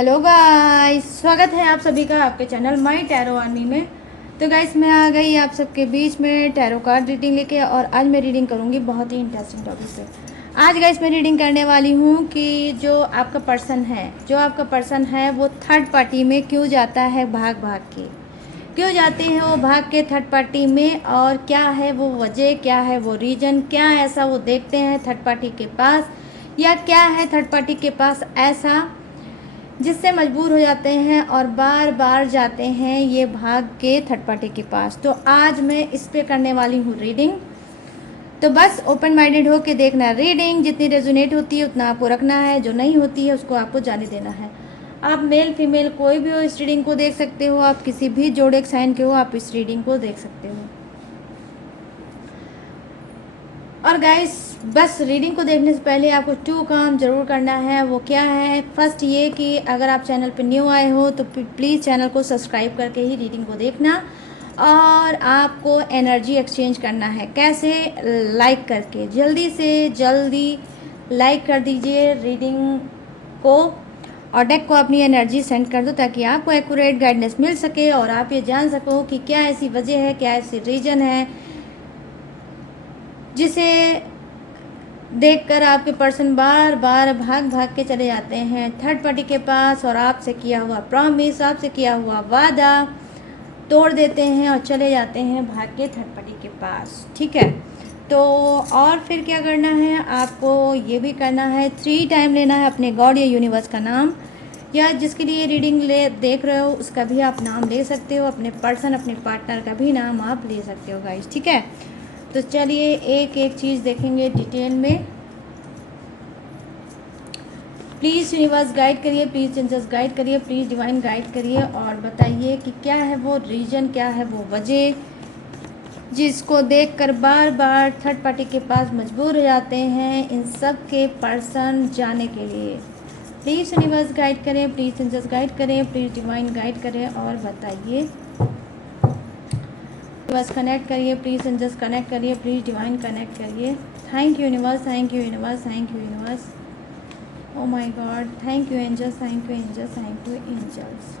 Hello guys, स्वागत है आप सभी का आपके चैनल माई टैरो आर्मी में। तो गाइस मैं आ गई आप सबके बीच में टैरो कार्ड रीडिंग लेके, और आज मैं रीडिंग करूँगी बहुत ही इंटरेस्टिंग टॉपिक पे। आज गाइस मैं रीडिंग करने वाली हूँ कि जो आपका पर्सन है वो थर्ड पार्टी में क्यों जाता है, भाग भाग के क्यों जाते हैं वो भाग के थर्ड पार्टी में, और क्या है वो वजह, क्या है वो रीज़न, क्या ऐसा वो देखते हैं थर्ड पार्टी के पास, या क्या है थर्ड पार्टी के पास ऐसा जिससे मजबूर हो जाते हैं और बार बार जाते हैं ये भाग के थर्ड पार्टी के पास। तो आज मैं इस पे करने वाली हूँ रीडिंग। तो बस ओपन माइंडेड हो के देखना रीडिंग, जितनी रेजोनेट होती है उतना आपको रखना है, जो नहीं होती है उसको आपको जाने देना है। आप मेल फीमेल कोई भी हो इस रीडिंग को देख सकते हो, आप किसी भी जोड़े साइन के हो आप इस रीडिंग को देख सकते हो। और गाइस बस रीडिंग को देखने से पहले आपको 2 काम ज़रूर करना है। वो क्या है? फर्स्ट ये कि अगर आप चैनल पर न्यू आए हो तो प्लीज़ चैनल को सब्सक्राइब करके ही रीडिंग को देखना। और आपको एनर्जी एक्सचेंज करना है। कैसे? लाइक करके, जल्दी से जल्दी लाइक कर दीजिए रीडिंग को, और डेक को अपनी एनर्जी सेंड कर दो ताकि आपको एक्यूरेट गाइडेंस मिल सके और आप ये जान सको कि क्या ऐसी वजह है, क्या ऐसी रीज़न है जिसे देखकर आपके पर्सन बार बार भाग भाग के चले जाते हैं थर्ड पार्टी के पास, और आपसे किया हुआ प्रॉमिस, आपसे किया हुआ वादा तोड़ देते हैं और चले जाते हैं भाग के थर्ड पार्टी के पास। ठीक है, तो और फिर क्या करना है आपको? ये भी करना है 3 टाइम लेना है अपने गॉड या यूनिवर्स का नाम, या जिसके लिए रीडिंग देख रहे हो उसका भी आप नाम ले सकते हो, अपने पर्सन अपने पार्टनर का भी नाम आप ले सकते हो गाइस। ठीक है, तो चलिए एक एक चीज़ देखेंगे डिटेल में। प्लीज़ यूनिवर्स गाइड करिए, प्लीज़ एंजल्स गाइड करिए, प्लीज़ डिवाइन गाइड करिए, और बताइए कि क्या है वो रीज़न, क्या है वो वजह जिसको देखकर बार बार थर्ड पार्टी के पास मजबूर हो जाते हैं इन सब के पर्सन जाने के लिए। प्लीज़ यूनिवर्स गाइड करें, प्लीज़ एंजल्स गाइड करें, प्लीज़ डिवाइन गाइड करें, और बताइए। यूनिवर्स कनेक्ट करिए, प्लीज़ एंजल्स कनेक्ट करिए, प्लीज़ डिवाइन कनेक्ट करिए। Thank you universe, thank you universe, thank you universe. Oh my god, thank you angels, thank you angels, thank you angels.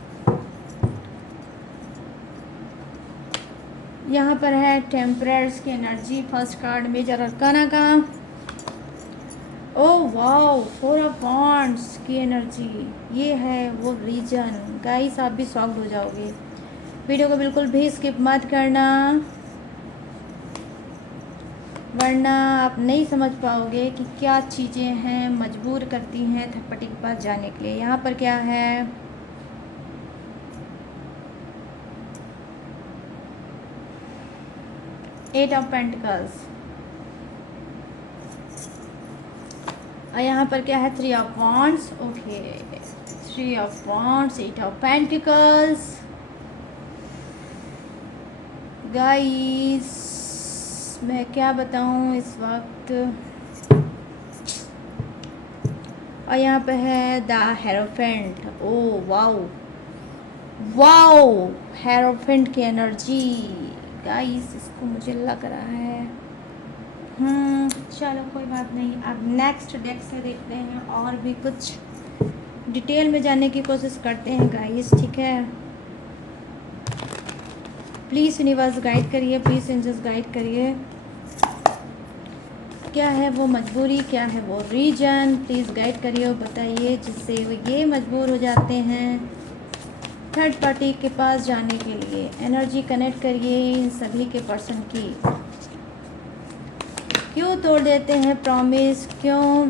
यहाँ पर है temperance की energy, first card major arcana का। Oh wow, 4 of wands की energy, ये है वो reason. Guys आप भी शॉक्ड हो जाओगे, वीडियो को बिल्कुल भी स्किप मत करना वरना आप नहीं समझ पाओगे कि क्या चीज़ें हैं मजबूर करती हैं थर्ड पार्टी के पास जाने के लिए। यहाँ पर क्या है? एट ऑफ पेंटिकल्स, और यहाँ पर क्या है? 3 of wands. Okay, 3 of wands, 8 of pentacles. Guys मैं क्या बताऊँ इस वक्त। और यहाँ पे है the hierophant. Oh wow wow, hierophant की एनर्जी गाइस, इसको मुझे लग रहा है चलो कोई बात नहीं, अब नेक्स्ट डेक से देखते हैं और भी कुछ डिटेल में जानने की कोशिश करते हैं गाइस। ठीक है, प्लीज़ यूनिवर्स गाइड करिए, प्लीज़ एंजल्स गाइड करिए। क्या है वो मजबूरी, क्या है वो रीजन, प्लीज़ गाइड करिए और बताइए जिससे वो ये मजबूर हो जाते हैं थर्ड पार्टी के पास जाने के लिए। एनर्जी कनेक्ट करिए इन सभी के पर्सन की। क्यों तोड़ देते हैं प्रॉमिस, क्यों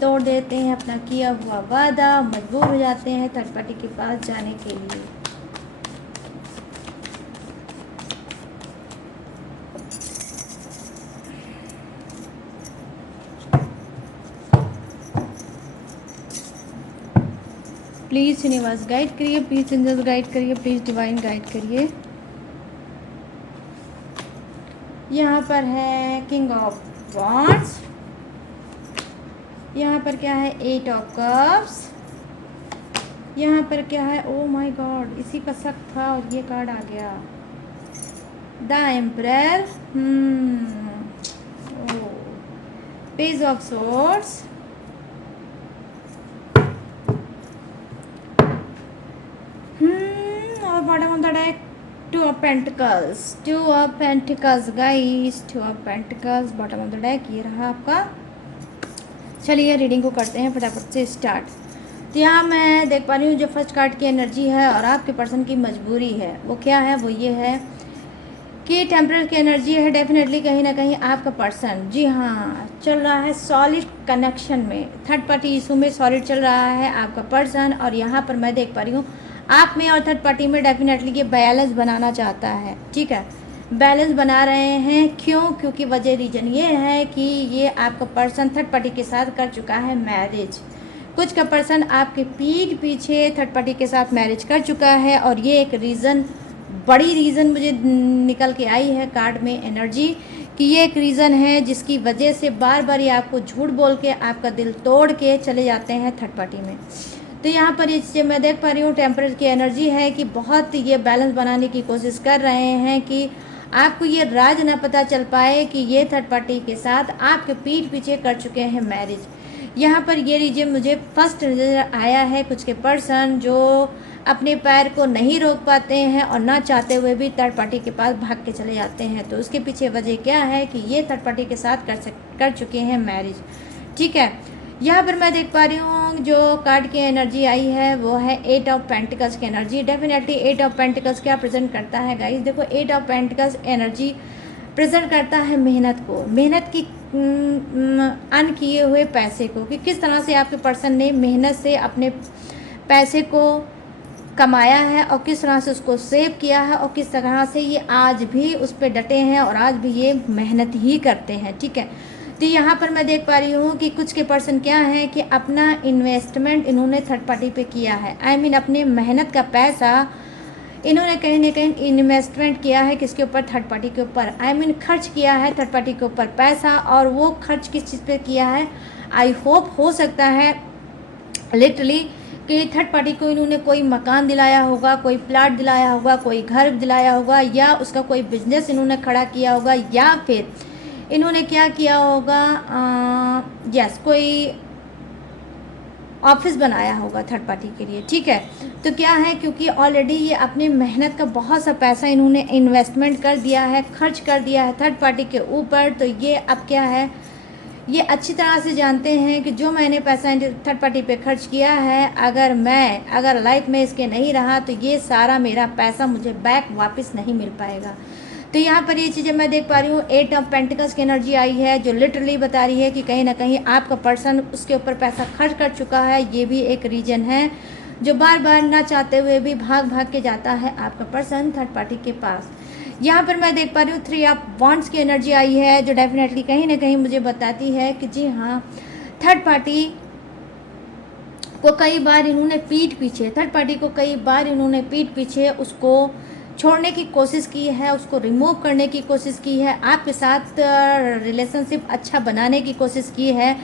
तोड़ देते हैं अपना किया हुआ वादा, मजबूर हो जाते हैं थर्ड पार्टी के पास जाने के लिए। प्लीज़ यूनिवर्स गाइड करिए, प्लीज़ एंजल्स गाइड करिए, प्लीज़ डिवाइन गाइड करिए। यहाँ पर है किंग ऑफ वॉन्ड्स, यहाँ पर क्या है? 8 ऑफ कप्स, यहाँ पर क्या है? ओ माय गॉड, इसी का शक था और ये कार्ड आ गया, the emperor. Page of swords, pentacles guys, 2 of pentacles bottom of the deck, ये रहा आपका। चलिए रीडिंग को करते हैं फटाफट से स्टार्ट। तो यहाँ मैं देख पा रही हूँ जो फर्स्ट कार्ड की एनर्जी है और आपके पर्सन की मजबूरी है वो क्या है, वो ये है कि टेम्परर की एनर्जी है। डेफिनेटली कहीं ना कहीं आपका पर्सन, जी हाँ, चल रहा है सॉलिड कनेक्शन में, थर्ड पार्टी इशू में सॉलिड चल रहा है आपका पर्सन। और यहाँ पर मैं देख पा रही हूँ आप में और थर्ड पार्टी में डेफिनेटली ये बैलेंस बनाना चाहता है, ठीक है, बैलेंस बना रहे हैं। क्यों? क्योंकि वजह रीज़न ये है कि ये आपका पर्सन थर्ड पार्टी के साथ कर चुका है मैरिज। कुछ का पर्सन आपके पीठ पीछे थर्ड पार्टी के साथ मैरिज कर चुका है और ये एक रीज़न, बड़ी रीज़न मुझे निकल के आई है कार्ड में एनर्जी कि ये एक रीज़न है जिसकी वजह से बार बार ये आपको झूठ बोल के आपका दिल तोड़ के चले जाते हैं थर्ड पार्टी में। तो यहाँ पर ये चीज़ें मैं देख पा रही हूँ टेम्परर की एनर्जी है कि बहुत ये बैलेंस बनाने की कोशिश कर रहे हैं कि आपको ये राज ना पता चल पाए कि ये थर्ड पार्टी के साथ आपके पीठ पीछे कर चुके हैं मैरिज। यहाँ पर ये रीजन मुझे फर्स्ट नज़र आया है कुछ के पर्सन जो अपने पैर को नहीं रोक पाते हैं और ना चाहते हुए भी थर्ड पार्टी के पास भाग के चले जाते हैं। तो उसके पीछे वजह क्या है कि ये थर्ड पार्टी के साथ कर चुके हैं मैरिज, ठीक है। यहाँ पर मैं देख पा रही हूँ जो कार्ड की एनर्जी आई है वो है 8 ऑफ पेंटिकल्स की एनर्जी। डेफिनेटली 8 ऑफ पेंटिकल्स क्या प्रेजेंट करता है गाइस, देखो 8 ऑफ पेंटिकल्स एनर्जी प्रेजेंट करता है मेहनत को, मेहनत की अर्न किए हुए पैसे को, कि किस तरह से आपके पर्सन ने मेहनत से अपने पैसे को कमाया है और किस तरह से उसको सेव किया है और किस तरह से ये आज भी उस पर डटे हैं और आज भी ये मेहनत ही करते हैं, ठीक है। तो यहाँ पर मैं देख पा रही हूँ कि कुछ के पर्सन क्या है कि अपना इन्वेस्टमेंट इन्होंने थर्ड पार्टी पे किया है। आई मीन अपने मेहनत का पैसा इन्होंने कहीं ना कहीं इन्वेस्टमेंट किया है किसके ऊपर, थर्ड पार्टी के ऊपर। आई मीन खर्च किया है थर्ड पार्टी के ऊपर पैसा, और वो खर्च किस चीज़ पे किया है, आई होप हो सकता है लिटरली कि थर्ड पार्टी को इन्होंने कोई मकान दिलाया होगा, कोई प्लाट दिलाया होगा, कोई घर दिलाया होगा, या उसका कोई बिजनेस इन्होंने खड़ा किया होगा, या फिर इन्होंने क्या किया होगा, यस कोई ऑफिस बनाया होगा थर्ड पार्टी के लिए, ठीक है। तो क्या है, क्योंकि ऑलरेडी ये अपनी मेहनत का बहुत सा पैसा इन्होंने इन्वेस्टमेंट कर दिया है, खर्च कर दिया है थर्ड पार्टी के ऊपर। तो ये अब क्या है, ये अच्छी तरह से जानते हैं कि जो मैंने पैसा थर्ड पार्टी पे खर्च किया है, अगर लाइफ में इसके नहीं रहा तो ये सारा मेरा पैसा मुझे बैक वापस नहीं मिल पाएगा। तो यहाँ पर ये चीज़ें मैं देख पा रही हूँ 8 ऑफ पेंटिकल्स की एनर्जी आई है जो लिटरली बता रही है कि कहीं ना कहीं आपका पर्सन उसके ऊपर पैसा खर्च कर चुका है। ये भी एक रीजन है जो बार बार ना चाहते हुए भी भाग भाग के जाता है आपका पर्सन थर्ड पार्टी के पास। यहाँ पर मैं देख पा रही हूँ 3 ऑफ वॉन्ड्स की एनर्जी आई है जो डेफिनेटली कहीं ना कहीं मुझे बताती है कि जी हाँ, थर्ड पार्टी को कई बार इन्होंने पीठ पीछे उसको छोड़ने की कोशिश की है, उसको रिमूव करने की कोशिश की है, आपके साथ रिलेशनशिप अच्छा बनाने की कोशिश की है,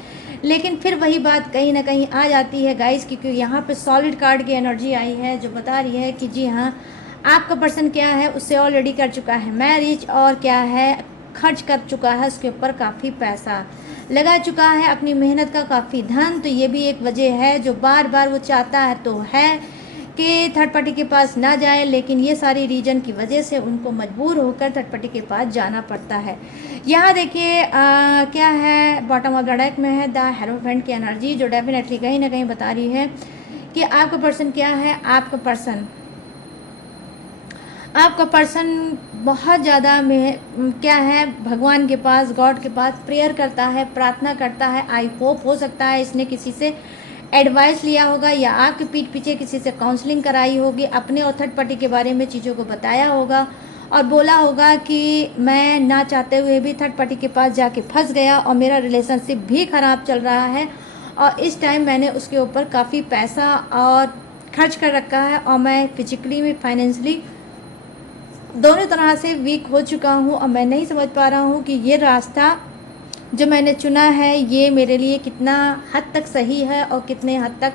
लेकिन फिर वही बात कहीं ना कहीं आ जाती है गाइस, क्योंकि यहाँ पे सॉलिड कार्ड की एनर्जी आई है जो बता रही है कि जी हाँ, आपका पर्सन क्या है, उससे ऑलरेडी कर चुका है मैरिज और क्या है, खर्च कर चुका है, उसके ऊपर काफ़ी पैसा लगा चुका है, अपनी मेहनत का काफ़ी धन। तो ये भी एक वजह है जो बार बार वो चाहता है तो है कि थर्ड पार्टी के पास ना जाए, लेकिन ये सारी रीजन की वजह से उनको मजबूर होकर थर्ड पार्टी के पास जाना पड़ता है। यहाँ देखिए क्या है, बॉटम ऑफ द डेक में है द हेरोफेंट की एनर्जी जो डेफिनेटली कहीं ना कहीं बता रही है कि आपका पर्सन क्या है, आपका पर्सन बहुत ज़्यादा क्या है, भगवान के पास, गॉड के पास प्रेयर करता है, प्रार्थना करता है। आई होप हो सकता है इसने किसी से एडवाइस लिया होगा या आपके पीठ पीछे किसी से काउंसलिंग कराई होगी, अपने और थर्ड पार्टी के बारे में चीज़ों को बताया होगा और बोला होगा कि मैं ना चाहते हुए भी थर्ड पार्टी के पास जाके फंस गया और मेरा रिलेशनशिप भी ख़राब चल रहा है और इस टाइम मैंने उसके ऊपर काफ़ी पैसा और खर्च कर रखा है और मैं फिजिकली में फाइनेंशली दोनों तरह से वीक हो चुका हूँ और मैं नहीं समझ पा रहा हूँ कि ये रास्ता जो मैंने चुना है ये मेरे लिए कितना हद तक सही है और कितने हद तक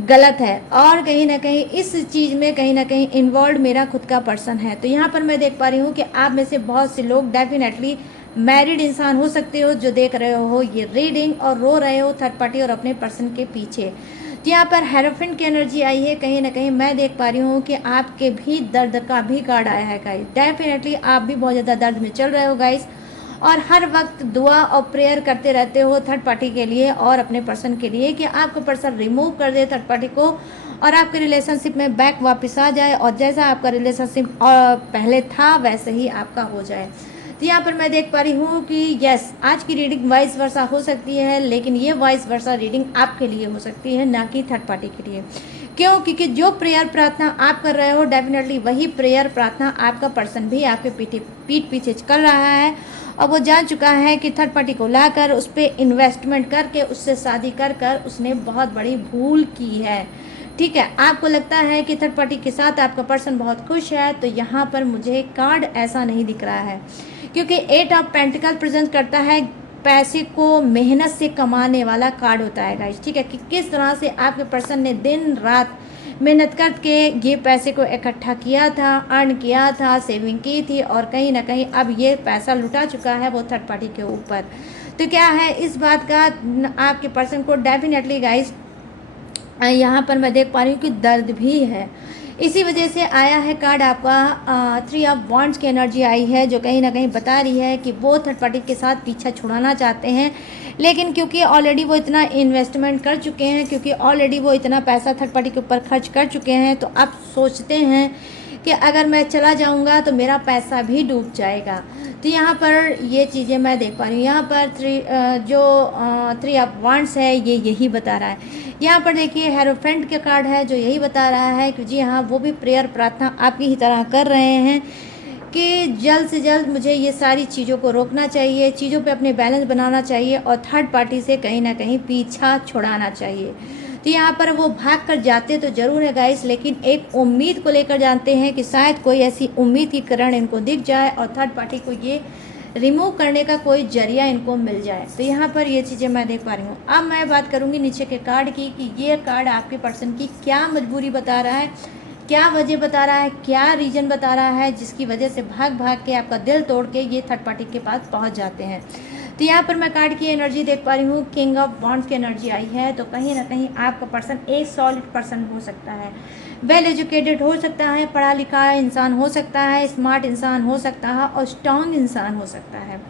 गलत है, और कहीं ना कहीं इस चीज़ में कहीं ना कहीं इन्वॉल्व मेरा खुद का पर्सन है। तो यहाँ पर मैं देख पा रही हूँ कि आप में से बहुत से लोग डेफिनेटली मैरिड इंसान हो सकते हो जो देख रहे हो ये रीडिंग और रो रहे हो थर्ड पार्टी और अपने पर्सन के पीछे। तो यहाँ पर हेरोफेंट की एनर्जी आई है। कहीं ना कहीं मैं देख पा रही हूँ कि आपके भी दर्द का भी कार्ड आया है गाइस। डेफिनेटली आप भी बहुत ज़्यादा दर्द में चल रहे हो गाइस, और हर वक्त दुआ और प्रेयर करते रहते हो थर्ड पार्टी के लिए और अपने पर्सन के लिए कि आपका पर्सन रिमूव कर दे थर्ड पार्टी को और आपके रिलेशनशिप में बैक वापस आ जाए, और जैसा आपका रिलेशनशिप पहले था वैसे ही आपका हो जाए। तो यहाँ पर मैं देख पा रही हूँ कि यस, आज की रीडिंग वाइस वर्सा हो सकती है, लेकिन ये वाइस वर्सा रीडिंग आपके लिए हो सकती है, ना कि थर्ड पार्टी के लिए। क्यों? क्योंकि जो प्रेयर प्रार्थना आप कर रहे हो डेफिनेटली वही प्रेयर प्रार्थना आपका पर्सन भी आपके पीठ पीछे कर रहा है, और वो जान चुका है कि थर्ड पार्टी को लाकर उस पर इन्वेस्टमेंट करके उससे शादी कर कर उसने बहुत बड़ी भूल की है। ठीक है, आपको लगता है कि थर्ड पार्टी के साथ आपका पर्सन बहुत खुश है, तो यहाँ पर मुझे कार्ड ऐसा नहीं दिख रहा है, क्योंकि 8 ऑफ पेंटिकल प्रेजेंट करता है पैसे को मेहनत से कमाने वाला कार्ड होता है गाइस। ठीक है, कि किस तरह से आपके पर्सन ने दिन रात मेहनत करके ये पैसे को इकट्ठा किया था, अर्न किया था, सेविंग की थी, और कहीं ना कहीं अब ये पैसा लुटा चुका है वो थर्ड पार्टी के ऊपर। तो क्या है इस बात का आपके पर्सन को डेफिनेटली गाइस यहाँ पर मैं देख पा रही हूँ कि दर्द भी है। इसी वजह से आया है कार्ड आपका 3 ऑफ वॉन्ड्स की एनर्जी आई है, जो कहीं ना कहीं बता रही है कि वो थर्ड पार्टी के साथ पीछा छुड़ाना चाहते हैं, लेकिन क्योंकि ऑलरेडी वो इतना इन्वेस्टमेंट कर चुके हैं, क्योंकि ऑलरेडी वो इतना पैसा थर्ड पार्टी के ऊपर खर्च कर चुके हैं, तो अब सोचते हैं कि अगर मैं चला जाऊंगा तो मेरा पैसा भी डूब जाएगा। तो यहाँ पर ये चीज़ें मैं देख पा रही हूँ। यहाँ पर 3 ऑफ वॉन्ड्स है, ये यही बता रहा है। यहाँ पर देखिए हेरोफेंट का कार्ड है, जो यही बता रहा है कि जी हाँ, वो भी प्रेयर प्रार्थना आपकी ही तरह कर रहे हैं कि जल्द से जल्द मुझे ये सारी चीज़ों को रोकना चाहिए, चीज़ों पे अपने बैलेंस बनाना चाहिए, और थर्ड पार्टी से कहीं ना कहीं पीछा छुड़ाना चाहिए। तो यहाँ पर वो भाग कर जाते तो ज़रूर है गाइस, लेकिन एक उम्मीद को लेकर जानते हैं कि शायद कोई ऐसी उम्मीद की किरण इनको दिख जाए और थर्ड पार्टी को ये रिमूव करने का कोई जरिया इनको मिल जाए। तो यहाँ पर ये चीज़ें मैं देख पा रही हूँ। अब मैं बात करूँगी नीचे के कार्ड की कि ये कार्ड आपके पर्सन की क्या मजबूरी बता रहा है, क्या वजह बता रहा है, क्या रीज़न बता रहा है जिसकी वजह से भाग भाग के आपका दिल तोड़ के ये थर्ड पार्टी के पास पहुँच जाते हैं। तो यहाँ पर मैं कार्ड की एनर्जी देख पा रही हूँ, किंग ऑफ वॉन्ड्स की एनर्जी आई है। तो कहीं ना कहीं आपका पर्सन एक सॉलिड पर्सन हो सकता है, वेल एजुकेटेड हो सकता है, पढ़ा लिखा इंसान हो सकता है, स्मार्ट इंसान हो सकता है, और स्ट्रॉन्ग इंसान हो सकता है।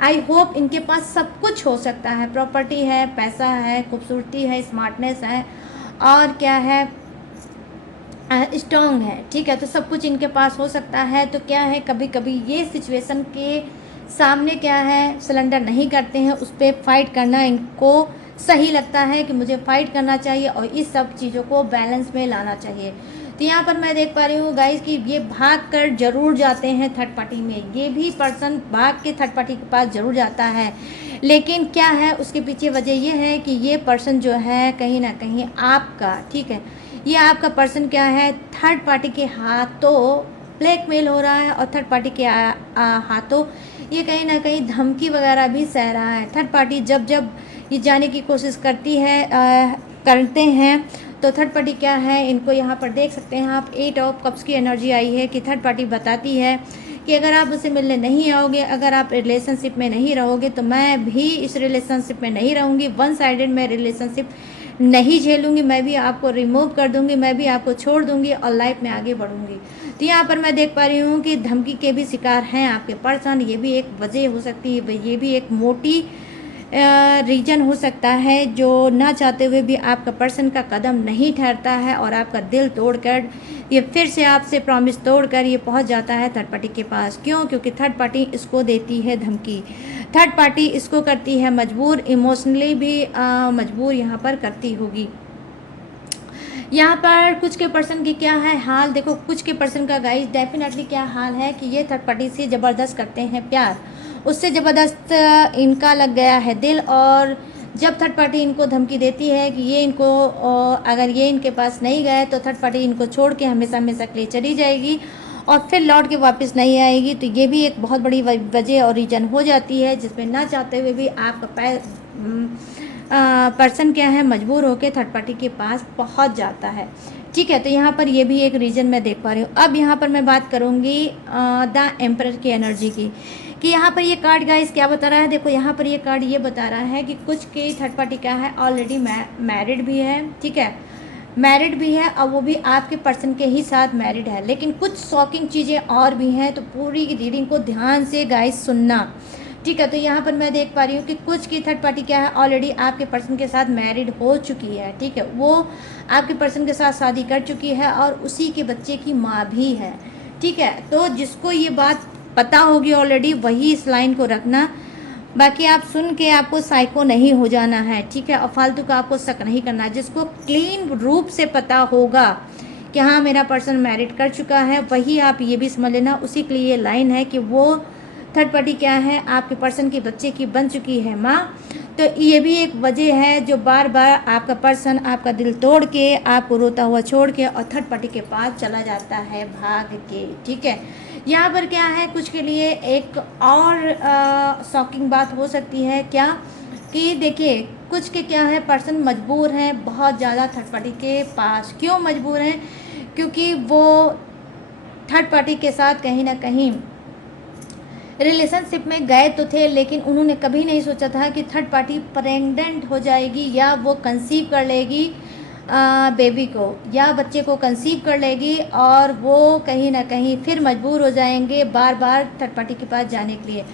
आई होप इनके पास सब कुछ हो सकता है, प्रॉपर्टी है, पैसा है, खूबसूरती है, स्मार्टनेस है, और क्या है, स्ट्रॉन्ग है। ठीक है, तो सब कुछ इनके पास हो सकता है। तो क्या है, कभी कभी ये सिचुएशन के सामने क्या है सिलेंडर नहीं करते हैं, उस पर फाइट करना इनको सही लगता है कि मुझे फाइट करना चाहिए और इस सब चीज़ों को बैलेंस में लाना चाहिए। तो यहाँ पर मैं देख पा रही हूँ गाइस कि ये भाग कर जरूर जाते हैं थर्ड पार्टी में, ये भी पर्सन भाग के थर्ड पार्टी के पास जरूर जाता है, लेकिन क्या है उसके पीछे वजह ये है कि ये पर्सन जो है कहीं ना कहीं आपका, ठीक है, ये आपका पर्सन क्या है थर्ड पार्टी के हाथों ब्लैकमेल हो रहा है, और थर्ड पार्टी के हाथों ये कहीं ना कहीं धमकी वगैरह भी सह रहा है। थर्ड पार्टी जब जब ये जाने की कोशिश करती है करते हैं, तो थर्ड पार्टी क्या है, इनको यहाँ पर देख सकते हैं आप 8 ऑफ कप्स की एनर्जी आई है कि थर्ड पार्टी बताती है कि अगर आप मुझसे मिलने नहीं आओगे, अगर आप रिलेशनशिप में नहीं रहोगे, तो मैं भी इस रिलेशनशिप में नहीं रहूँगी, वन साइडेड मैं रिलेशनशिप नहीं झेलूंगी, मैं भी आपको रिमूव कर दूंगी, मैं भी आपको छोड़ दूंगी और लाइफ में आगे बढ़ूंगी। तो यहाँ पर मैं देख पा रही हूँ कि धमकी के भी शिकार हैं आपके पर्सन, ये भी एक वजह हो सकती है, ये भी एक मोटी रीजन हो सकता है जो ना चाहते हुए भी आपका पर्सन का कदम नहीं ठहरता है और आपका दिल तोड़कर ये फिर से आपसे प्रॉमिस तोड़कर ये पहुंच जाता है थर्ड पार्टी के पास। क्यों? क्योंकि थर्ड पार्टी इसको देती है धमकी, थर्ड पार्टी इसको करती है मजबूर, इमोशनली भी मजबूर यहाँ पर करती होगी। यहाँ पर कुछ के पर्सन की क्या है हाल, देखो कुछ के पर्सन का गाइस डेफिनेटली क्या हाल है कि ये थर्ड पार्टी से ज़बरदस्त करते हैं प्यार, उससे ज़बरदस्त इनका लग गया है दिल, और जब थर्ड पार्टी इनको धमकी देती है कि ये इनको अगर ये इनके पास नहीं गए तो थर्ड पार्टी इनको छोड़ के हमेशा हमेशा के लिए चली जाएगी और फिर लौट के वापस नहीं आएगी, तो ये भी एक बहुत बड़ी वजह और रीज़न हो जाती है जिसमें ना चाहते हुए भी आपका पर्सन क्या है मजबूर होकर थर्ड पार्टी के पास पहुंच जाता है। ठीक है, तो यहाँ पर ये भी एक रीज़न मैं देख पा रही हूँ। अब यहाँ पर मैं बात करूँगी द एम्परर की एनर्जी की कि यहाँ पर ये कार्ड गाइस क्या बता रहा है। देखो यहाँ पर ये कार्ड ये बता रहा है कि कुछ की थर्ड पार्टी क्या है, ऑलरेडी मैरिड भी है, ठीक है, मैरिड भी है और वो भी आपके पर्सन के ही साथ मैरिड है। लेकिन कुछ शॉकिंग चीज़ें और भी हैं, तो पूरी रीडिंग को ध्यान से गाइस सुनना, ठीक है। तो यहाँ पर मैं देख पा रही हूँ कि कुछ की थर्ड पार्टी क्या है, ऑलरेडी आपके पर्सन के साथ मैरिड हो चुकी है, ठीक है, वो आपके पर्सन के साथ शादी कर चुकी है और उसी के बच्चे की माँ भी है, ठीक है। तो जिसको ये बात पता होगी ऑलरेडी वही इस लाइन को रखना, बाकी आप सुन के आपको साइको नहीं हो जाना है, ठीक है, और फालतू का आपको शक नहीं करना है। जिसको क्लीन रूप से पता होगा कि हाँ मेरा पर्सन मैरिड कर चुका है, वही आप ये भी समझ लेना उसी के लिए ये लाइन है कि वो थर्ड पार्टी क्या है, आपके पर्सन के बच्चे की बन चुकी है माँ। तो ये भी एक वजह है जो बार बार आपका पर्सन आपका दिल तोड़ के आपको रोता हुआ छोड़ के और थर्ड पार्टी के पास चला जाता है भाग के, ठीक है। यहाँ पर क्या है, कुछ के लिए एक और शॉकिंग बात हो सकती है क्या कि देखिए कुछ के क्या है, पर्सन मजबूर हैं बहुत ज़्यादा थर्ड पार्टी के पास। क्यों मजबूर हैं, क्योंकि वो थर्ड पार्टी के साथ कहीं ना कहीं रिलेशनशिप में गए तो थे, लेकिन उन्होंने कभी नहीं सोचा था कि थर्ड पार्टी प्रेग्नेंट हो जाएगी या वो कंसीव कर लेगी बेबी को या बच्चे को कंसीव कर लेगी, और वो कहीं ना कहीं फिर मजबूर हो जाएंगे बार बार थर्ड पार्टी के पास जाने के लिए।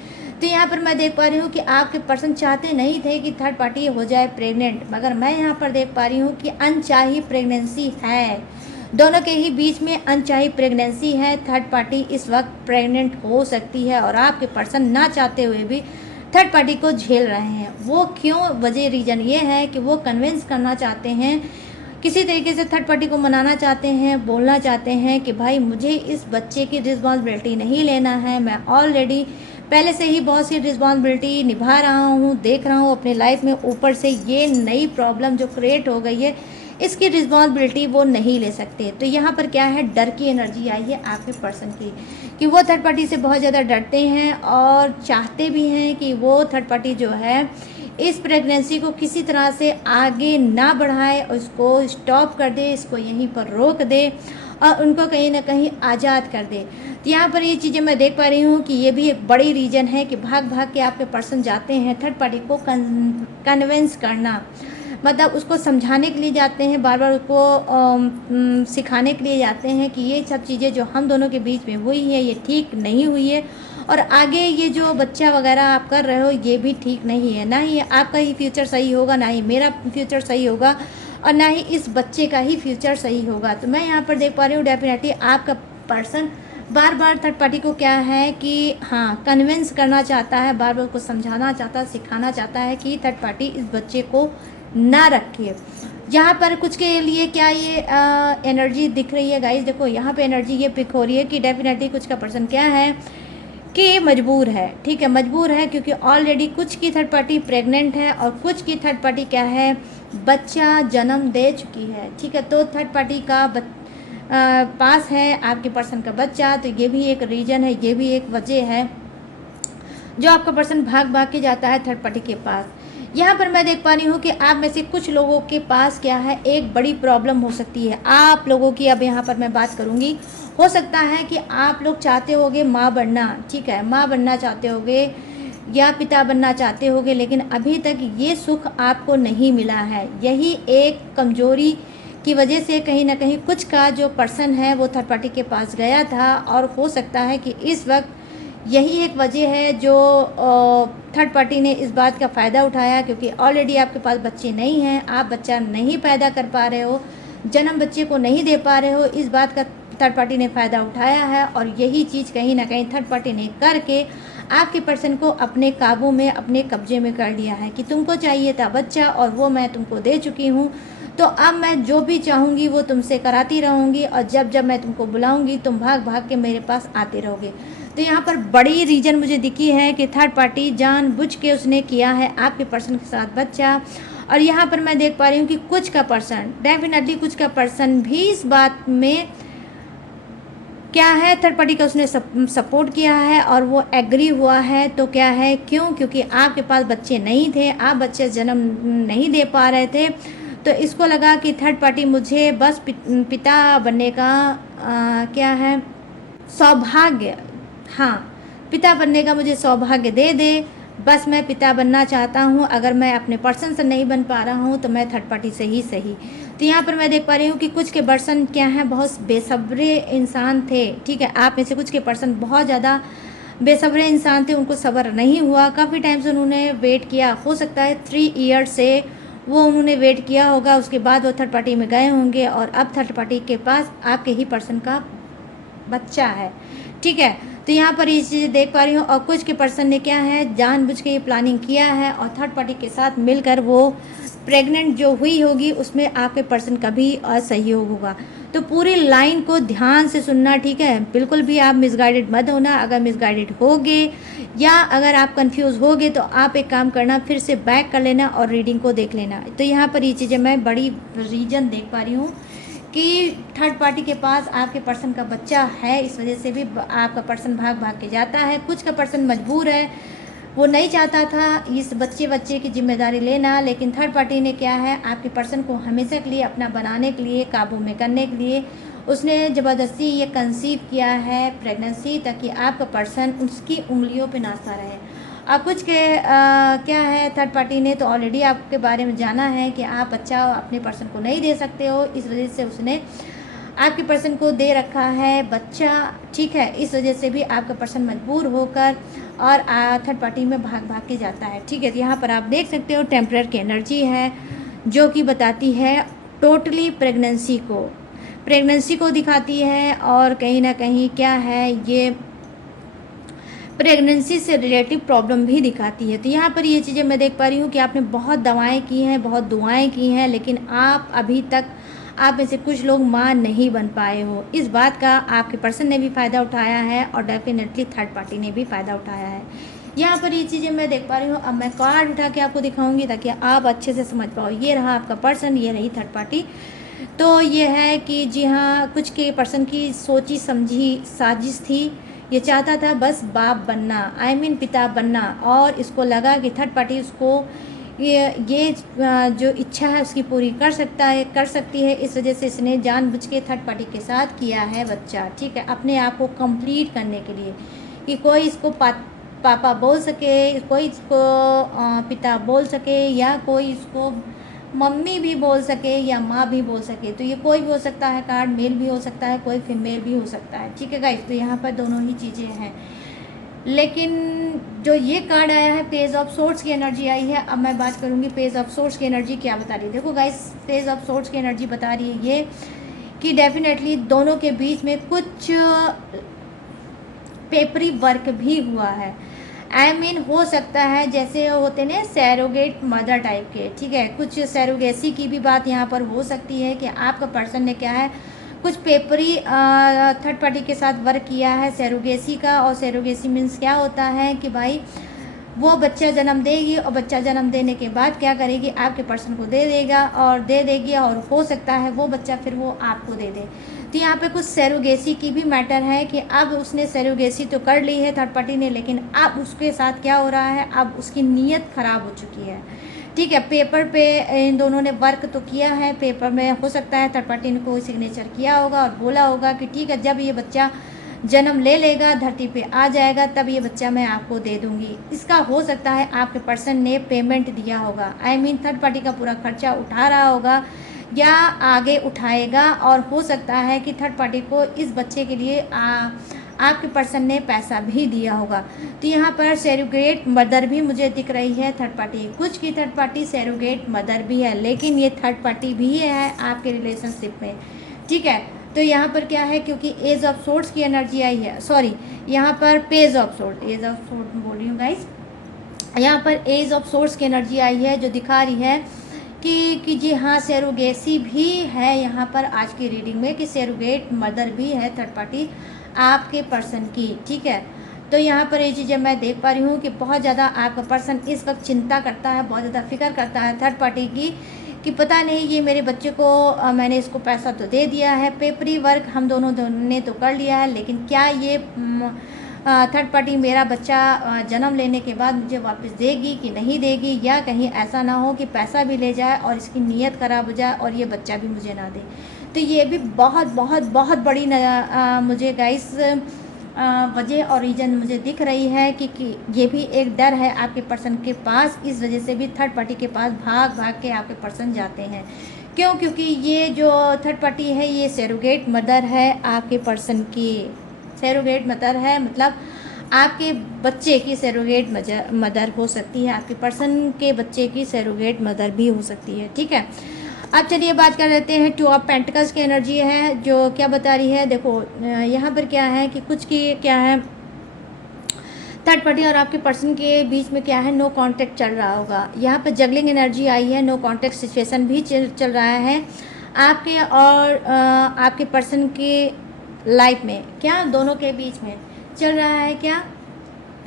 तो यहाँ पर मैं देख पा रही हूँ कि आपके पर्सन चाहते नहीं थे कि थर्ड पार्टी हो जाए प्रेग्नेंट, मगर मैं यहाँ पर देख पा रही हूँ कि अनचाही प्रेगनेंसी है, दोनों के ही बीच में अनचाही प्रेगनेंसी है। थर्ड पार्टी इस वक्त प्रेग्नेंट हो सकती है और आपके पर्सन ना चाहते हुए भी थर्ड पार्टी को झेल रहे हैं। वो क्यों, वजह रीज़न ये है कि वो कन्विंस करना चाहते हैं, किसी तरीके से थर्ड पार्टी को मनाना चाहते हैं, बोलना चाहते हैं कि भाई मुझे इस बच्चे की रिस्पॉन्सिबिलिटी नहीं लेना है, मैं ऑलरेडी पहले से ही बहुत सी रिस्पॉन्सिबिलिटी निभा रहा हूँ, देख रहा हूँ अपने लाइफ में, ऊपर से ये नई प्रॉब्लम जो क्रिएट हो गई है इसकी रिस्पॉन्सिबिलिटी वो नहीं ले सकते। तो यहाँ पर क्या है, डर की एनर्जी आई है आपके पर्सन की कि वो थर्ड पार्टी से बहुत ज़्यादा डरते हैं और चाहते भी हैं कि वो थर्ड पार्टी जो है इस प्रेगनेंसी को किसी तरह से आगे ना बढ़ाए, उसको स्टॉप कर दे, इसको यहीं पर रोक दे और उनको कहीं ना कहीं आज़ाद कर दे। तो यहाँ पर ये चीज़ें मैं देख पा रही हूँ कि ये भी एक बड़ी रीज़न है कि भाग भाग के आपके पर्सन जाते हैं थर्ड पार्टी को कन्विंस करना, मतलब उसको समझाने के लिए जाते हैं, बार बार उसको सिखाने के लिए जाते हैं कि ये सब चीज़ें जो हम दोनों के बीच में हुई है ये ठीक नहीं हुई है, और आगे ये जो बच्चा वगैरह आप कर रहे हो ये भी ठीक नहीं है, ना ही आपका ही फ्यूचर सही होगा, ना ही मेरा फ्यूचर सही होगा, और ना ही इस बच्चे का ही फ्यूचर सही होगा। तो मैं यहाँ पर देख पा रही हूँ डेफिनेटली आपका पर्सन बार बार थर्ड पार्टी को क्या है कि हाँ कन्विंस करना चाहता है, बार बार उसको समझाना चाहता है, सिखाना चाहता है कि थर्ड पार्टी इस बच्चे को ना रखिए। यहाँ पर कुछ के लिए क्या ये एनर्जी दिख रही है गाइस, देखो यहाँ पे एनर्जी ये पिक हो रही है कि डेफिनेटली कुछ का पर्सन क्या है कि मजबूर है, ठीक है, मजबूर है क्योंकि ऑलरेडी कुछ की थर्ड पार्टी प्रेग्नेंट है और कुछ की थर्ड पार्टी क्या है, बच्चा जन्म दे चुकी है, ठीक है। तो थर्ड पार्टी का पास है आपके पर्सन का बच्चा, तो ये भी एक रीज़न है, ये भी एक वजह है जो आपका पर्सन भाग भाग के जाता है थर्ड पार्टी के पास। यहाँ पर मैं देख पा रही हूँ कि आप में से कुछ लोगों के पास क्या है, एक बड़ी प्रॉब्लम हो सकती है आप लोगों की। अब यहाँ पर मैं बात करूँगी, हो सकता है कि आप लोग चाहते होगे माँ बनना, ठीक है, माँ बनना चाहते होगे या पिता बनना चाहते होगे, लेकिन अभी तक ये सुख आपको नहीं मिला है। यही एक कमजोरी की वजह से कहीं ना कहीं कुछ का जो पर्सन है वो थर्ड पार्टी के पास गया था, और हो सकता है कि इस वक्त यही एक वजह है जो थर्ड पार्टी ने इस बात का फ़ायदा उठाया, क्योंकि ऑलरेडी आपके पास बच्चे नहीं हैं, आप बच्चा नहीं पैदा कर पा रहे हो, जन्म बच्चे को नहीं दे पा रहे हो, इस बात का थर्ड पार्टी ने फ़ायदा उठाया है, और यही चीज़ कहीं ना कहीं थर्ड पार्टी ने करके आपके पर्सन को अपने काबू में, अपने कब्जे में कर लिया है कि तुमको चाहिए था बच्चा और वो मैं तुमको दे चुकी हूँ, तो अब मैं जो भी चाहूँगी वो तुमसे कराती रहूँगी, और जब जब मैं तुमको बुलाऊँगी तुम भाग भाग के मेरे पास आते रहोगे। तो यहाँ पर बड़ी रीज़न मुझे दिखी है कि थर्ड पार्टी जानबूझ के उसने किया है आपके पर्सन के साथ बच्चा। और यहाँ पर मैं देख पा रही हूँ कि कुछ का पर्सन, डेफिनेटली कुछ का पर्सन भी इस बात में क्या है, थर्ड पार्टी का उसने सपोर्ट किया है और वो एग्री हुआ है। तो क्या है, क्यों, क्योंकि आपके पास बच्चे नहीं थे, आप बच्चे जन्म नहीं दे पा रहे थे, तो इसको लगा कि थर्ड पार्टी मुझे बस पिता बनने का क्या है, सौभाग्य, हाँ, पिता बनने का मुझे सौभाग्य दे दे। बस मैं पिता बनना चाहता हूँ। अगर मैं अपने पर्सन से नहीं बन पा रहा हूँ तो मैं थर्ड पार्टी से ही सही। तो यहाँ पर मैं देख पा रही हूँ कि कुछ के पर्सन क्या हैं, बहुत बेसब्रे इंसान थे। ठीक है, आप में से कुछ के पर्सन बहुत ज़्यादा बेसब्रे इंसान थे, उनको सब्र नहीं हुआ। काफ़ी टाइम से उन्होंने वेट किया, हो सकता है 3 ईयर से वो उन्होंने वेट किया होगा। उसके बाद वो थर्ड पार्टी में गए होंगे और अब थर्ड पार्टी के पास आपके ही पर्सन का बच्चा है। ठीक है, तो यहाँ पर ये चीज़ें देख पा रही हूँ। और कुछ के पर्सन ने क्या है, जानबूझ के ये प्लानिंग किया है और थर्ड पार्टी के साथ मिलकर वो प्रेग्नेंट जो हुई होगी उसमें आपके पर्सन का भी असहयोग होगा। तो पूरी लाइन को ध्यान से सुनना, ठीक है। बिल्कुल भी आप मिसगाइडेड मत होना। अगर मिसगाइडेड होगे या अगर आप कंफ्यूज होगे तो आप एक काम करना, फिर से बैक कर लेना और रीडिंग को देख लेना। तो यहाँ पर ये चीज़ें मैं बड़ी रीजन देख पा रही हूँ कि थर्ड पार्टी के पास आपके पर्सन का बच्चा है, इस वजह से भी आपका पर्सन भाग भाग के जाता है। कुछ का पर्सन मजबूर है, वो नहीं चाहता था इस बच्चे की जिम्मेदारी लेना, लेकिन थर्ड पार्टी ने क्या है, आपके पर्सन को हमेशा के लिए अपना बनाने के लिए, काबू में करने के लिए उसने ज़बरदस्ती ये कंसीव किया है प्रेगनेंसी, ताकि आपका पर्सन उसकी उंगलियों पे नाचता रहे। अब कुछ के क्या है, थर्ड पार्टी ने तो ऑलरेडी आपके बारे में जाना है कि आप बच्चा अपने पर्सन को नहीं दे सकते हो, इस वजह से उसने आपके पर्सन को दे रखा है बच्चा। ठीक है, इस वजह से भी आपका पर्सन मजबूर होकर और थर्ड पार्टी में भाग भाग के जाता है। ठीक है, तो यहाँ पर आप देख सकते हो टेम्परर की एनर्जी है जो कि बताती है टोटली प्रेगनेंसी को दिखाती है। और कहीं ना कहीं क्या है, ये प्रेगनेंसी से रिलेटिव प्रॉब्लम भी दिखाती है। तो यहाँ पर ये चीज़ें मैं देख पा रही हूँ कि आपने बहुत दवाएं की हैं, बहुत दुआएं की हैं, लेकिन आप अभी तक, आप में से कुछ लोग माँ नहीं बन पाए हो। इस बात का आपके पर्सन ने भी फ़ायदा उठाया है और डेफिनेटली थर्ड पार्टी ने भी फ़ायदा उठाया है। यहाँ पर ये चीज़ें मैं देख पा रही हूँ। अब मैं कार्ड उठा के आपको दिखाऊंगी ताकि आप अच्छे से समझ पाओ। ये रहा आपका पर्सन, ये रही थर्ड पार्टी। तो ये है कि जी हाँ, कुछ के पर्सन की सोची समझी साजिश थी। ये चाहता था बस बाप बनना, पिता बनना, और इसको लगा कि थर्ड पार्टी उसको ये जो इच्छा है उसकी पूरी कर सकती है। इस वजह से इसने जानबूझ के थर्ड पार्टी के साथ किया है बच्चा। ठीक है, अपने आप को कंप्लीट करने के लिए कि कोई इसको पापा बोल सके, कोई इसको पिता बोल सके, या कोई इसको मम्मी भी बोल सके या माँ भी बोल सके। तो ये कोई भी हो सकता है, कार्ड मेल भी हो सकता है, कोई फीमेल भी हो सकता है। ठीक है गाइस, तो यहाँ पर दोनों ही चीज़ें हैं। लेकिन जो ये कार्ड आया है, पेज ऑफ सोर्ड्स की एनर्जी आई है। अब मैं बात करूँगी पेज ऑफ सोर्ड्स की एनर्जी क्या बता रही है। देखो गाइस, पेज ऑफ सोर्ड्स की एनर्जी बता रही है ये कि डेफिनेटली दोनों के बीच में कुछ पेपरी वर्क भी हुआ है। हो सकता है जैसे होते ना सैरोगेट मदर टाइप के। ठीक है, कुछ सैरोगेसी की भी बात यहाँ पर हो सकती है कि आपका पर्सन ने क्या है, कुछ पेपरी थर्ड पार्टी के साथ वर्क किया है सैरोगेसी का। और सैरोगेसी मीन्स क्या होता है कि भाई वो बच्चा जन्म देगी और बच्चा जन्म देने के बाद क्या करेगी, आपके पर्सन को दे देगी और हो सकता है वो बच्चा फिर वो आपको दे दे। तो यहाँ पे कुछ सैरोगेसी की भी मैटर है कि अब उसने सैरोगेसी तो कर ली है थर्ड पार्टी ने, लेकिन अब उसके साथ क्या हो रहा है, अब उसकी नीयत खराब हो चुकी है। ठीक है, पेपर पे इन दोनों ने वर्क तो किया है, पेपर में हो सकता है थर्ड पार्टी ने कोई सिग्नेचर किया होगा और बोला होगा कि ठीक है, जब ये बच्चा जन्म ले लेगा, धरती पे आ जाएगा, तब ये बच्चा मैं आपको दे दूंगी। इसका हो सकता है आपके पर्सन ने पेमेंट दिया होगा, थर्ड पार्टी का पूरा खर्चा उठा रहा होगा या आगे उठाएगा। और हो सकता है कि थर्ड पार्टी को इस बच्चे के लिए आपके पर्सन ने पैसा भी दिया होगा। तो यहाँ पर सैरोगेट मदर भी मुझे दिख रही है थर्ड पार्टी। कुछ की थर्ड पार्टी सैरोगेट मदर भी है, लेकिन ये थर्ड पार्टी भी है आपके रिलेशनशिप में। ठीक है, तो यहाँ पर क्या है, क्योंकि एज ऑफ सोर्ड्स की एनर्जी आई है, सॉरी यहाँ पर एज ऑफ सोर्ड बोल रही हूँ गाइस, यहाँ पर एज ऑफ सोर्ड्स की एनर्जी आई है जो दिखा रही है कि जी हाँ, सैरोगेसी भी है यहाँ पर आज की रीडिंग में, कि सैरोगेट मदर भी है थर्ड पार्टी आपके पर्सन की। ठीक है, तो यहाँ पर ये चीज़ें मैं देख पा रही हूँ कि बहुत ज़्यादा आपका पर्सन इस वक्त चिंता करता है, बहुत ज़्यादा फिक्र करता है थर्ड पार्टी की, कि पता नहीं ये मेरे बच्चे को मैंने इसको पैसा तो दे दिया है, पेपरी वर्क हम दोनों ने तो कर लिया है, लेकिन क्या ये थर्ड पार्टी मेरा बच्चा जन्म लेने के बाद मुझे वापस देगी कि नहीं देगी, या कहीं ऐसा ना हो कि पैसा भी ले जाए और इसकी नीयत ख़राब हो जाए और ये बच्चा भी मुझे ना दे। तो ये भी बहुत बहुत बहुत बड़ी मुझे गाइस वजह और रीज़न मुझे दिख रही है कि ये भी एक डर है आपके पर्सन के पास। इस वजह से भी थर्ड पार्टी के पास भाग भाग के आपके पर्सन जाते हैं। क्यों? क्योंकि ये जो थर्ड पार्टी है ये सरोगेट मदर है आपके पर्सन की। सरोगेट मदर है मतलब आपके बच्चे की सरोगेट मदर हो सकती है, आपके पर्सन के बच्चे की सरोगेट मदर भी हो सकती है। ठीक है, अब चलिए बात कर लेते हैं। 2 ऑफ पेंटिकल्स की एनर्जी है जो क्या बता रही है। देखो यहाँ पर क्या है कि कुछ की क्या है, थर्ड पार्टी और आपके पर्सन के बीच में क्या है, नो कांटेक्ट चल रहा होगा। यहाँ पर जगलिंग एनर्जी आई है, नो कांटेक्ट सिचुएशन भी चल रहा है आपके और आपके पर्सन के लाइफ में। क्या दोनों के बीच में चल रहा है क्या,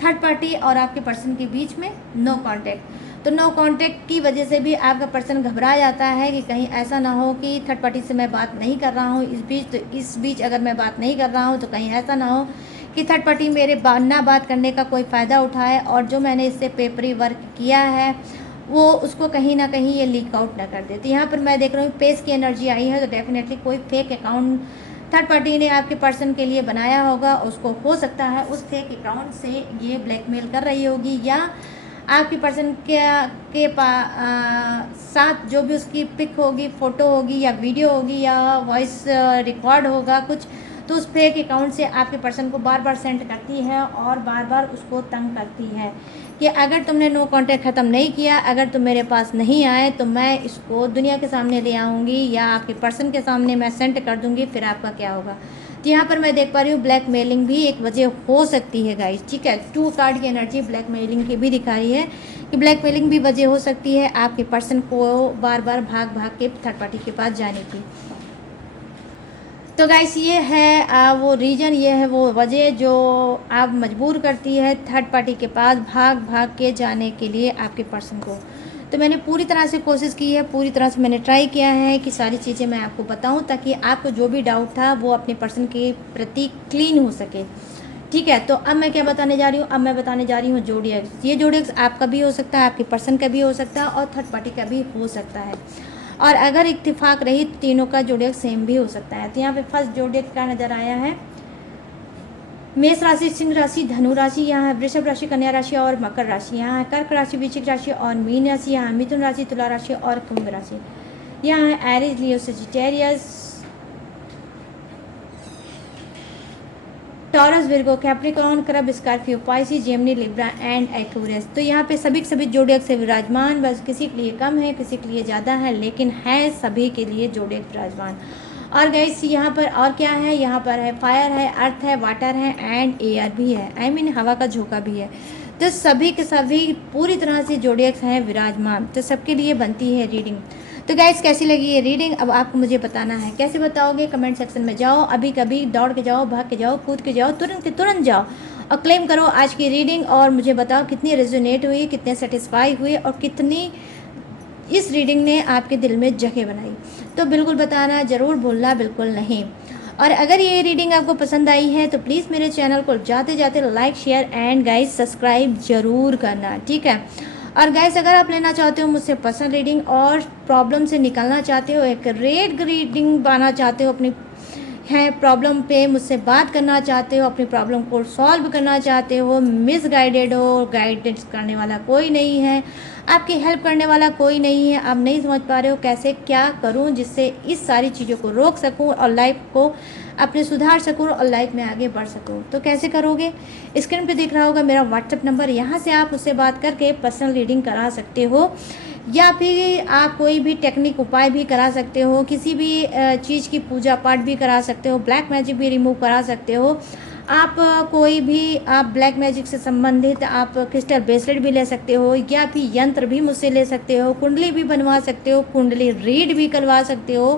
थर्ड पार्टी और आपके पर्सन के बीच में नो कांटेक्ट। तो नो कांटेक्ट की वजह से भी आपका पर्सन घबरा जाता है कि कहीं ऐसा ना हो कि थर्ड पार्टी से मैं बात नहीं कर रहा हूँ इस बीच अगर मैं बात नहीं कर रहा हूँ तो कहीं ऐसा ना हो कि थर्ड पार्टी मेरे ना बात करने का कोई फ़ायदा उठाए और जो मैंने इससे पेपरी वर्क किया है वो उसको कहीं ना कहीं ये लीक आउट ना कर दे। तो यहाँ पर मैं देख रहा हूँ पेस की एनर्जी आई है, तो डेफिनेटली कोई फेक अकाउंट थर्ड पार्टी ने आपके पर्सन के लिए बनाया होगा। उसको हो सकता है उस फेक अकाउंट से ये ब्लैकमेल कर रही होगी, या आपके पर्सन के साथ जो भी उसकी पिक होगी, फ़ोटो होगी या वीडियो होगी या वॉइस रिकॉर्ड होगा कुछ, तो उस फेक अकाउंट से आपके पर्सन को बार बार सेंड करती है और बार बार उसको तंग करती है कि अगर तुमने नो कांटेक्ट ख़त्म नहीं किया, अगर तुम मेरे पास नहीं आए तो मैं इसको दुनिया के सामने ले आऊँगी या आपके पर्सन के सामने मैं सेंड कर दूँगी, फिर आपका क्या होगा। तो यहाँ पर मैं देख पा रही हूँ ब्लैक मेलिंग भी एक वजह हो सकती है गाइस। ठीक है, 2 कार्ड की एनर्जी ब्लैक मेलिंग की भी दिखा रही है कि ब्लैक मेलिंग भी वजह हो सकती है आपके पर्सन को बार बार भाग भाग के थर्ड पार्टी के पास जाने की। तो गाइस ये है वो रीज़न, ये है वो वजह जो आप मजबूर करती है थर्ड पार्टी के पास भाग भाग के जाने के लिए आपके पर्सन को। तो मैंने पूरी तरह से कोशिश की है, पूरी तरह से मैंने ट्राई किया है कि सारी चीज़ें मैं आपको बताऊं ताकि आपको जो भी डाउट था वो अपने पर्सन के प्रति क्लीन हो सके। ठीक है, तो अब मैं क्या बताने जा रही हूँ, अब मैं बताने जा रही हूँ जोडिएक्स। ये जोडिएक्स आपका भी हो सकता है, आपके पर्सन का भी हो सकता है और थर्ड पार्टी का भी हो सकता है। और अगर इत्तेफाक रही तो तीनों का जोडिएक्स सेम भी हो सकता है। तो यहाँ पे फर्स्ट जोडिएक्स का नज़र आया है मेष राशि, सिंह राशि, धनु राशि, यहाँ है वृषभ राशि, कन्या राशि और मकर राशि, यहाँ है कर्क राशि, वृश्चिक राशि और मीन राशि, यहाँ मिथुन राशि, तुला राशि और कुंभ राशि, यहाँ है एरीज, लियो, सजिटेरियस, टॉरस, विर्गो, कैप्रिकॉर्न, करब, Scorpio, Pisces, Gemini, Libra and Aquarius. तो यहाँ पे सभी के सभी जोडिएक्स से विराजमान, बस किसी के लिए कम है किसी के लिए ज़्यादा है, लेकिन है सभी के लिए जोडिएक्स विराजमान। और गाइस यहाँ पर और क्या है, यहाँ पर है फायर है, अर्थ है, वाटर है एंड एयर भी है, आई मीन हवा का झोंका भी है। तो सभी के सभी पूरी तरह से जोडिएक्स हैं विराजमान, तो सबके लिए बनती है रीडिंग। तो गाइस कैसी लगी ये रीडिंग अब आपको मुझे बताना है। कैसे बताओगे, कमेंट सेक्शन में जाओ, अभी कभी दौड़ के जाओ, भाग के जाओ, कूद के जाओ, तुरंत के तुरंत जाओ और क्लेम करो आज की रीडिंग और मुझे बताओ कितनी रेजोनेट हुई, कितने सेटिस्फाई हुए और कितनी इस रीडिंग ने आपके दिल में जगह बनाई। तो बिल्कुल बताना, ज़रूर भूलना बिल्कुल नहीं। और अगर ये रीडिंग आपको पसंद आई है तो प्लीज़ मेरे चैनल को जाते जाते like, share and guys subscribe ज़रूर करना। ठीक है, और गाइस अगर आप लेना चाहते हो मुझसे पर्सनल रीडिंग और प्रॉब्लम से निकलना चाहते हो, एक रेड रीडिंग पाना चाहते हो, अपनी है प्रॉब्लम पे मुझसे बात करना चाहते हो, अपनी प्रॉब्लम को सॉल्व करना चाहते हो, मिसगाइडेड हो, गाइडेंस करने वाला कोई नहीं है, आपकी हेल्प करने वाला कोई नहीं है, आप नहीं समझ पा रहे हो कैसे क्या करूं जिससे इस सारी चीज़ों को रोक सकूं और लाइफ को अपने सुधार सकूं और लाइफ में आगे बढ़ सकूं। तो कैसे करोगे, स्क्रीन पे दिख रहा होगा मेरा व्हाट्सएप नंबर, यहाँ से आप उससे बात करके पर्सनल रीडिंग करा सकते हो या फिर आप कोई भी टेक्निक उपाय भी करा सकते हो, किसी भी चीज़ की पूजा पाठ भी करा सकते हो, ब्लैक मैजिक भी रिमूव करा सकते हो आप, कोई भी आप ब्लैक मैजिक से संबंधित आप क्रिस्टल ब्रेसलेट भी ले सकते हो या फिर यंत्र भी मुझसे ले सकते हो, कुंडली भी बनवा सकते हो, कुंडली रीड भी करवा सकते हो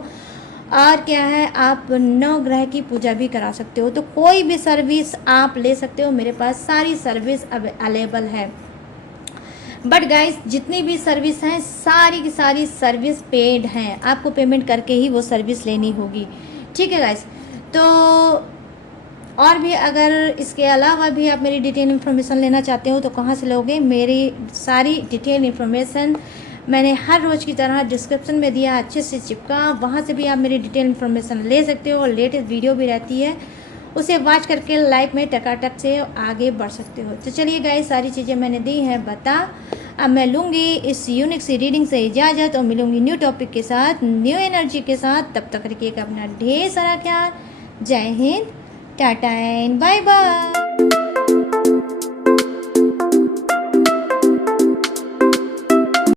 और क्या है आप 9 ग्रह की पूजा भी करा सकते हो। तो कोई भी सर्विस आप ले सकते हो, मेरे पास सारी सर्विस अवेलेबल है। बट गाइस जितनी भी सर्विस हैं सारी की सारी सर्विस पेड हैं, आपको पेमेंट करके ही वो सर्विस लेनी होगी। ठीक है गाइस, तो और भी अगर इसके अलावा भी आप मेरी डिटेल इन्फॉर्मेशन लेना चाहते हो तो कहाँ से लोगे, मेरी सारी डिटेल इन्फॉर्मेशन मैंने हर रोज़ की तरह डिस्क्रिप्शन में दिया, अच्छे से चिपका, वहाँ से भी आप मेरी डिटेल इन्फॉर्मेशन ले सकते हो और लेटेस्ट वीडियो भी रहती है उसे वॉच करके लाइफ में टकाटक से आगे बढ़ सकते हो। तो चलिए गाइस, सारी चीज़ें मैंने दी हैं बता। अब मैं लूँगी इस यूनिक सी रीडिंग से इजाज़त और मिलूँगी न्यू टॉपिक के साथ, न्यू एनर्जी के साथ। तब तक रखिएगा अपना ढेर सारा ख्याल। जय हिंद, टाटा एंड बाय बाय।